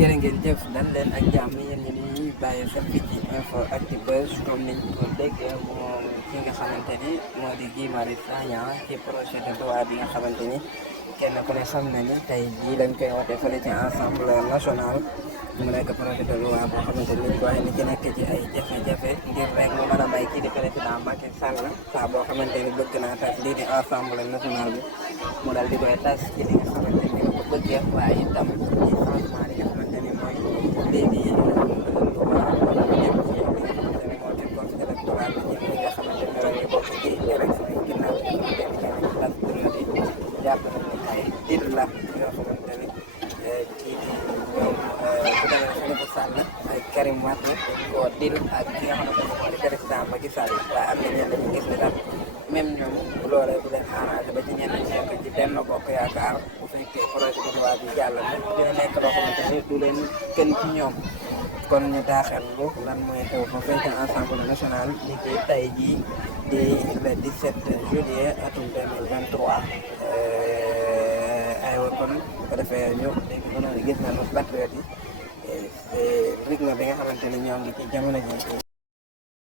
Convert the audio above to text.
jërë ngeen jëf dal leen ak jàmm yéen ñi ni bàyyi xel fii ci info Actubuzz comme niñ ko déggee moom ki nga xamante ni moo di Guy Marius Sagna ci projet de loi bi nga xamante ni kenn ku ne xam na ni tey jii lañ koy wote fële ci assemblée nationale mu nekk projet de loi boo xamante ni waaye ni ci nekk ci ay jafe-jafe ngir rek mu mën a may kii di président Macky Sall saa boo xamante ni bëgg naa tas lii di assemblée nationale bi mu dal di koy tas ci li nga xamante ni la ko bëggee waaye itam ci changement yi nga xamante ni mooy léegi loi wala lu jëm ci li nga xamante ni moo di code électoral bi ñi nga xamante ni dañuy bokk ci élection yi ginnaaw bi nga xamante ni tas di jàpp nañ ni ay dir la yoo xamante ni kii di ñoom ku demee Khalifa Sall ay Karim Wade dañ koo dil ak ki nga xamante ni moo di président Macky Sall waaye am na ñenn ñu gis ni daal même ñoom loolee bu leen arrangé ba ci ñenn ñi nekk ci benn bokk yaakaar bu fekkee projet de loi bi jàll na dina nekk loo xamante ni du leen gën ci ñoom kon ñu daaxellu lan mooy xew ba fekk assemblée nationale ni ki tey jii di le 17 juillet atum 2023 aywa kon bu ko defee ñu léegi mën a gis nañu patriote yi rythme bi nga xamante ni ñoo ngi ci jamono ji